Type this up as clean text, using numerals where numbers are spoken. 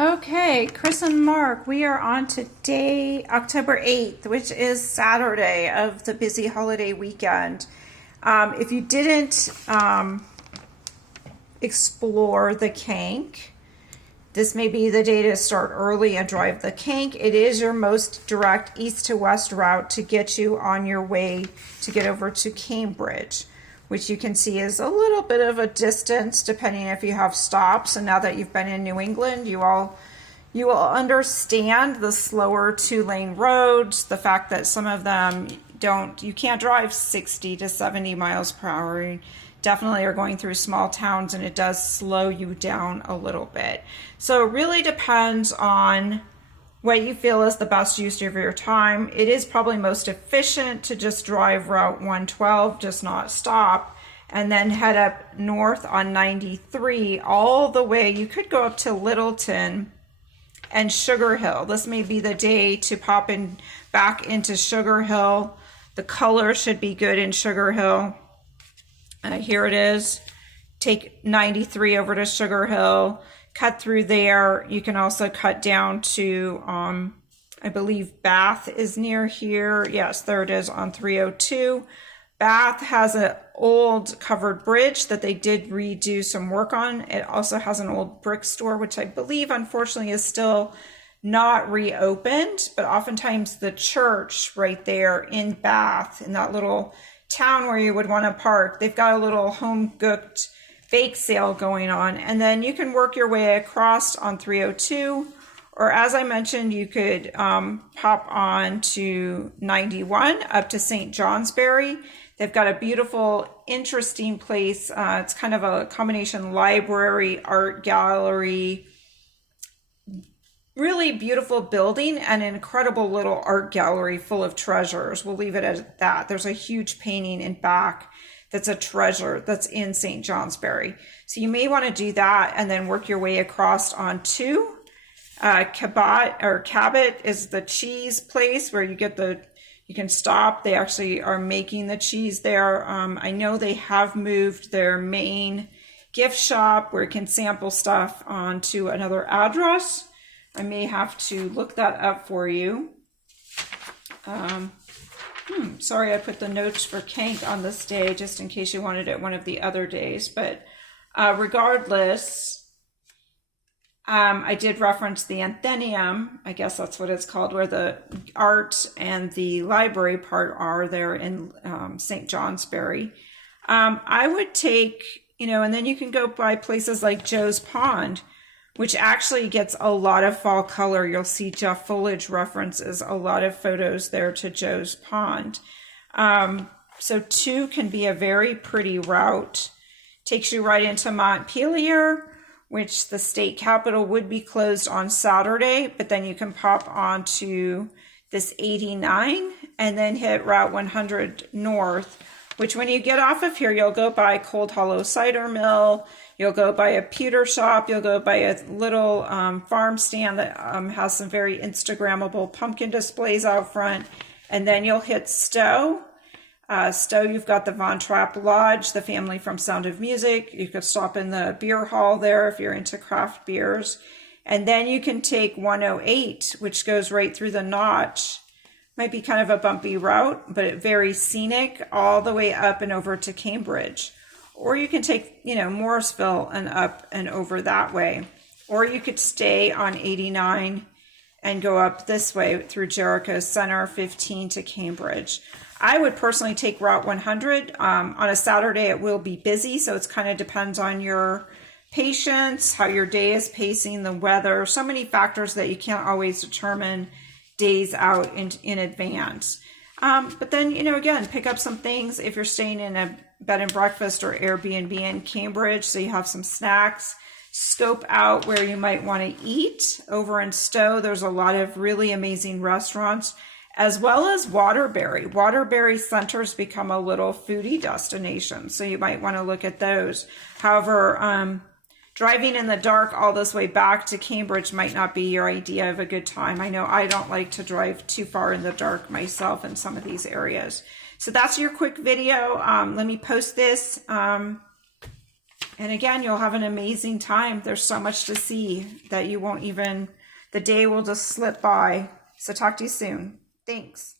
Okay, Chris and Mark, we are on today, October 8th, which is Saturday of the busy holiday weekend. If you didn't explore the kanc, this may be the day to start early and drive the kanc. It is your most direct east to west route to get you on your way to get over to Cambridge, which you can see is a little bit of a distance depending if you have stops. And now that you've been in New England, you will understand the slower 2-lane roads, the fact that some of them you can't drive 60 to 70 miles per hour. You definitely are going through small towns and it does slow you down a little bit. So it really depends on what you feel is the best use of your time. It is probably most efficient to just drive Route 112, just not stop, and then head up north on 93 all the way. You could go up to Littleton and Sugar Hill. This may be the day to pop in back into Sugar Hill. The color should be good in Sugar Hill. Here it is. Take 93 over to Sugar Hill. Cut through there. You can also cut down to, I believe Bath is near here. Yes, there it is on 302. Bath has an old covered bridge that they did redo some work on. It also has an old brick store, which I believe, unfortunately, is still not reopened. But oftentimes the church right there in Bath, in that little town where you would want to park, they've got a little home-cooked bake sale going on. And then you can work your way across on 302, or as I mentioned, you could pop on to 91 up to St. Johnsbury. They've got a beautiful, interesting place. It's kind of a combination library, art gallery, really beautiful building, and an incredible little art gallery full of treasures. We'll leave it at that. There's a huge painting in back that's a treasure that's in St. Johnsbury. So you may want to do that and then work your way across on 2. Cabot is the cheese place where you can stop. They actually are making the cheese there. I know they have moved their main gift shop where you can sample stuff onto another address. I may have to look that up for you. Sorry, I put the notes for kanc on this day just in case you wanted it one of the other days. But regardless, I did reference the Athenaeum. I guess that's what it's called, where the art and the library part are there in St. Johnsbury. I would take, and then you can go by places like Joe's Pond, which actually gets a lot of fall color. You'll see Jeff Foliage references a lot of photos there to Joe's Pond. So 2 can be a very pretty route. Takes you right into Montpelier, which the state capital would be closed on Saturday, but then you can pop onto this 89 and then hit Route 100 north, which when you get off of here, you'll go by Cold Hollow Cider Mill. You'll go by a pewter shop. You'll go by a little farm stand that has some very Instagrammable pumpkin displays out front. And then you'll hit Stowe. Stowe, you've got the Von Trapp Lodge, the family from Sound of Music. You could stop in the beer hall there if you're into craft beers. And then you can take 108, which goes right through the Notch. Might be kind of a bumpy route, but very scenic, all the way up and over to Cambridge. Or you can take, Morrisville and up and over that way. Or you could stay on 89 and go up this way through Jericho Center, 15 to Cambridge. I would personally take Route 100. On a Saturday, it will be busy, so it kind of depends on your patience, how your day is pacing, the weather, so many factors that you can't always determine days out in advance. But then, again, pick up some things if you're staying in a bed and breakfast or Airbnb in Cambridge, so you have some snacks. Scope out where you might want to eat. Over in Stowe, there's a lot of really amazing restaurants, as well as Waterbury. Waterbury centers become a little foodie destination, so you might want to look at those. However, driving in the dark all this way back to Cambridge might not be your idea of a good time. I know I don't like to drive too far in the dark myself in some of these areas. So that's your quick video. Let me post this And again, you'll have an amazing time. There's so much to see that you won't even, the day will just slip by. So talk to you soon. Thanks.